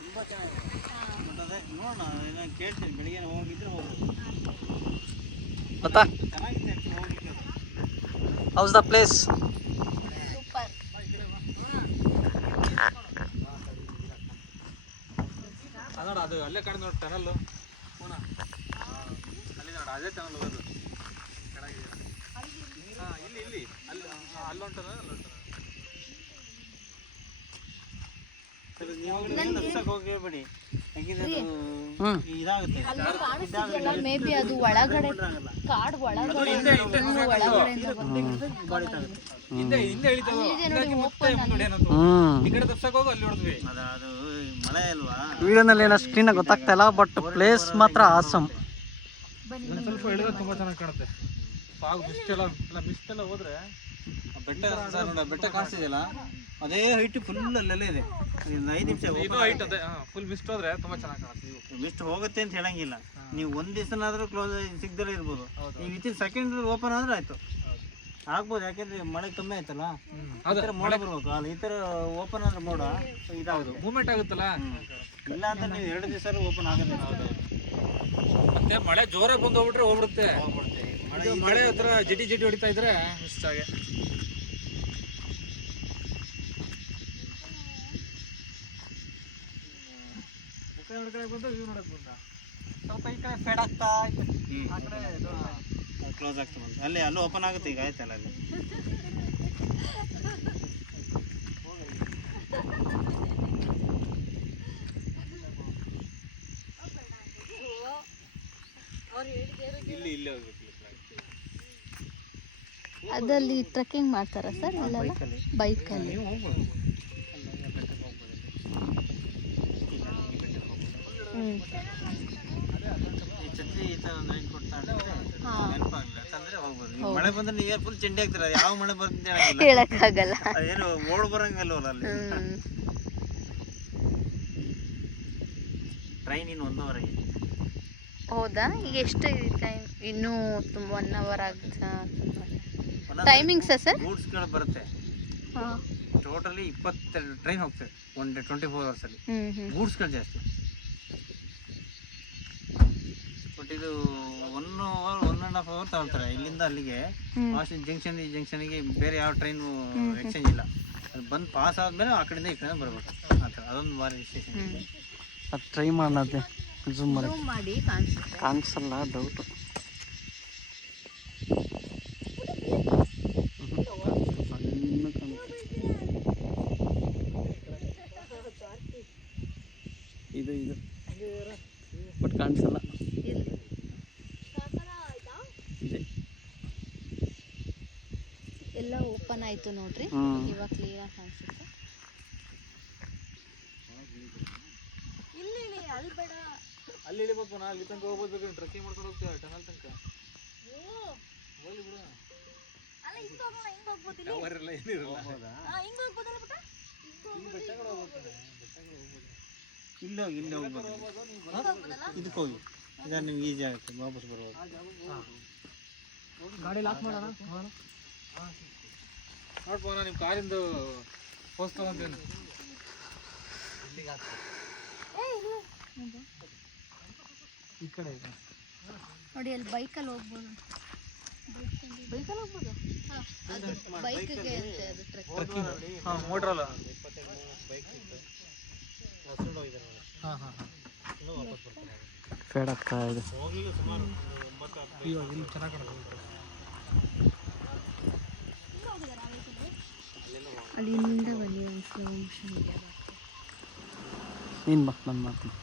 ತುಂಬ ಚೆನ್ನಾಗಿದೆ. ಬಟ್ ಅದೇ ನೋಡೋಣ, ನಾನು ಕೇಳ್ತೀನಿ, ಬೆಳಿಗ್ಗೆ ಹೋಗಿದ್ರೆ ಹೋಗ್ಬೋದು. ಗೊತ್ತಾ ಚೆನ್ನಾಗಿದೆ ಆ್ಯಕ್ಚುಲಿ ಹೋಗ್ಲಿಕ್ಕೆ. House the place? ಸೂಪರ್. ನೋಡ ಅದು ಅಲ್ಲೇ ಕಾಣ ನೋಡಿ ಟನಲ್ ಪೂನಾ ಅಲ್ಲಿ ನೋಡ ಅದೇ ಟನಲ್ ಹೋಗೋದು ಕೆಳಗಿದೆ. ಇಲ್ಲಿ ಇಲ್ಲಿ ಅಲ್ಲಿ ಅಲ್ಲೊಂಟನ ಅಲ್ಲೊಂಟನ ಹೋಗಬೇಡಿ, ಯಾಕೆಂದ್ರೆ ಇದಾಗುತ್ತೆ. ಮೇ ಬಿ ಅದು ಒಳಗಡೆ ಕಾಡ್ ಒಳಗಡೆ ಹಿಂದೆ ಹಿಂದೆ ಇಳಿತಾವ ಈ ಕಡೆ ತಪ್ಸಕ್ ಹೋಗು ಅಲ್ಲಿ ಹೊಡೆದ್ವಿ. ಅದು ಮಳೆ ಅಲ್ವಾ, ವಿಡಿಯೋನಲ್ಲಿ ಏನಷ್ಟು ಕ್ಲೀನಾಗಿ ಗೊತ್ತಾಗ್ತಾ ಇಲ್ಲ, ಬಟ್ ಪ್ಲೇಸ್ ಮಾತ್ರ ಆಸಮ್. ಸ್ವಲ್ಪ ಇಳಿದ್ರೆ ತುಂಬಾ ಚೆನ್ನಾಗಿ ಕಾಣುತ್ತೆ. ಫಾಗ್ ಮಿಸ್ಟೆಲ್ಲ ಹೋದ್ರೆ ಬೆಟ್ಟ ನೋಡ, ಬೆಟ್ಟ ಕಾಣಿಸ್ತಿದೆಯಲ್ಲ ಅದೇ ಹೈಟ್ ಫುಲ್ ಅಲ್ಲೆಲ್ಲ ಇದೆ. 5 ನಿಮಿಷ ಇದು ಹೈಟ್ ಅದೇ ಫುಲ್ ಮಿಸ್ಟ್ ಹೋದ್ರೆ ತುಂಬಾ ಚೆನ್ನಾಗಿ ಕಾಣುತ್ತೆ. ಮಿಸ್ಟ್ ಹೋಗುತ್ತೆ ಅಂತ ಹೇಳಂಗಿಲ್ಲ, ನೀವು ಒಂದ್ ದಿವಸನಾದ್ರೂ ಕ್ಲೋಸ್ ಸಿಗ್ದಲೇ ಇರ್ಬೋದು. ಈ ವಿತಿನ್ ಸೆಕೆಂಡ್ ಓಪನ್ ಆದ್ರೆ ಆಯ್ತು, ಆಗ್ಬೋದು. ಯಾಕೆಂದ್ರೆ ಮಳೆ ಕಮ್ಮಿ ಆಯ್ತಲ್ಲ, ಈ ತರ ಮೋಡ ಬರ್ಬೇಕು ಅಲ್ಲ, ಈ ತರ ಓಪನ್ ಆದ್ರೆ ಮೋಡ ಇದಾಗುದು, ಮೂವ್ಮೆಂಟ್ ಆಗುತ್ತಲ್ಲ. ಇಲ್ಲ ಅಂತ ನೀವು 2 ದಿವಸ ಓಪನ್ ಆಗೋದಿಲ್ಲ. ಮತ್ತೆ ಮಳೆ ಜೋರಾಗಿ ಬಂದು ಹೋಗ್ಬಿಟ್ರೆ ಹೋಗ್ಬಿಡುತ್ತೆ. ಮಳೆ ಹತ್ರ ಜಿಟಿ ಜಿಟಿ ಹೊಡಿತಾ ಇದ್ರೆ ಮಿಸ್ಟ್ ಆಗಿ ಕಡೆ ಬಂದು ವ್ಯೂ ನೋಡಕ್ ಬಂದ. ಸ್ವಲ್ಪ ಈ ಕಡೆ ಫೇಡ್ ಆಗ್ತಾ ಇತ್ತು, ಆ ಕಡೆ ಕ್ಲೋಸ್ ಆಗ್ತಾ ಬಂತು. ಅಲ್ಲಿ ಅಲ್ಲೂ ಓಪನ್ ಆಗುತ್ತೆ ಈಗ, ಆಯ್ತಲ್ಲ ಅಲ್ಲಿ. ಇಲ್ಲಿ ಇಲ್ಲಿ ಹೋಗ್ಬೇಕು. ಅದಲ್ಲಿ ಟ್ರೆಕ್ಕಿಂಗ್ ಮಾಡ್ತಾರಾ ಸರ್? ಇಲ್ಲ ಬೈಕಲ್ಲಿ ನೀವು ಹೋಗ್ಬೋದು, ಮಳೆ ಬಂದ್ರೆ ನೀವೇ ಫುಲ್ ಚೆಂಡಿ ಆಗ್ತೀರ. ಯಾವ ಮಳೆ ಬರುತ್ತೆ ಹೇಳಕ್ಕಾಗಲ್ಲ, ಅದೇನು ಮೋಡ್ ಬರಂಗಲ್ವಲ್ಲ ಅಲ್ಲಿ. ಟ್ರೈನ್ ಇನ್ನು 1 ಅವರ್ ಆಗಿದೆ. ಹೌದಾ? ಈಗ ಎಷ್ಟು ಟೈಮ್? ಇನ್ನೂ 1 ಅವರ್ ಆಗುತ್ತೆ. Timings sir? ಗೂಡ್ಸ್ಗಳು ಬರುತ್ತೆ, ಟೋಟಲಿ 22 ಟ್ರೈನ್ ಹೋಗ್ತದೆ 24 ಅವರ್ಸ್ ಅಲ್ಲಿ. ಗೂಡ್ಸ್ಗಳು ಜಾಸ್ತಿ. ಬಟ್ ಇದು 1 ಅವರ್ 1.5 ಅವರ್ ತಗೊಳ್ತಾರೆ ಇಲ್ಲಿಂದ ಅಲ್ಲಿಗೆ. ವಾಷಿಂಗ್ ಜಂಕ್ಷನ್ ಈ ಜಂಕ್ಷನ್ಗೆ ಬೇರೆ ಯಾವ ಟ್ರೈನು ಎಕ್ಸ್ಚೇಂಜ್ ಇಲ್ಲ. ಅದು ಬಂದು ಪಾಸ್ ಆದ್ಮೇಲೆ ಆ ಕಡೆಯಿಂದ ಈ ಕಡೆ ಬರ್ಬೇಕು. ಆ ಥರ ಅದೊಂದು ಭಾರಿ ಸ್ಟೇಷನ್. ಅದು ಟ್ರೈ ಮಾಡೋದೇ ಝೂಮ್ ಮಾಡಿ ಕಾಣಿಸಲ್ಲ, ಡೌಟು. ಇದು ಇದು ಬಟ್ ಕಾಣಿಸಲ್ಲ. ಎಲ್ಲ ಓಪನ್ ಆಯ್ತು ನೋಡ್ರಿ, ಇವಾಗ ಕ್ಲಿಯರ್ ಕಾಣಿಸುತ್ತೆ. ಅಲ್ಲಿ ಇಳಿಬೇಕು, ನಾ ಅಲ್ಲಿ ತನಕ ಹೋಗ್ಬೋದು. ಟ್ರೆಕ್ಕಿಂಗ್ ಮಾಡ್ಕೊಂಡು ಹೋಗ್ತೀವಿ ಟನಲ್ ತನಕ. ಹೋಗ್ಲಿ ಬಿಡು, ಯಾವರೆಲ್ಲ ಏನಿರಲ್ಲ. ಇಲ್ಲಿ ಹೋಗ್ಬೋದು, ಇದಕ್ಕೆ ಹೋಗಿ, ಇದು ನಿಮ್ಗೆ ಈಸಿ ಆಗುತ್ತೆ ವಾಪಸ್ ಬರ್ಬೋದು. ಗಾಡಿ ಲಾಕ್ ಮಾಡೋಣ. ನೋಡ್ಬೋಣ ನಿಮ್ಮ ಕಾರಿಂದು ಪೋಸ್ಟ್ ತಗೊಂತೇನೆ. ಈ ಕಡೆ ನೋಡಿ, ಅಲ್ಲಿ ಬೈಕಲ್ಲಿ ಹೋಗ್ಬೋದು. ಬೈಕಲ್ಲಿ ಹೋಗ್ಬೋದು. ಬೈಕ್ಗೆ ಮೋಟ್ರಲ್ಲ ಫೇಡ್ ಆಗ್ತಾ ಇದೆ. ಇಲ್ಲಿ ಚೆನ್ನಾಗಿ ಕಾಣುತ್ತೆ. ಅಲ್ಲಿಂದ ಬನ್ನಿ, ಒಂದು ಸ್ಲೋ ಮೋಷನ್ ಇದೆ. ನೀನು ಬಾ, ನಾನು ಮಾಡ್ತೀನಿ.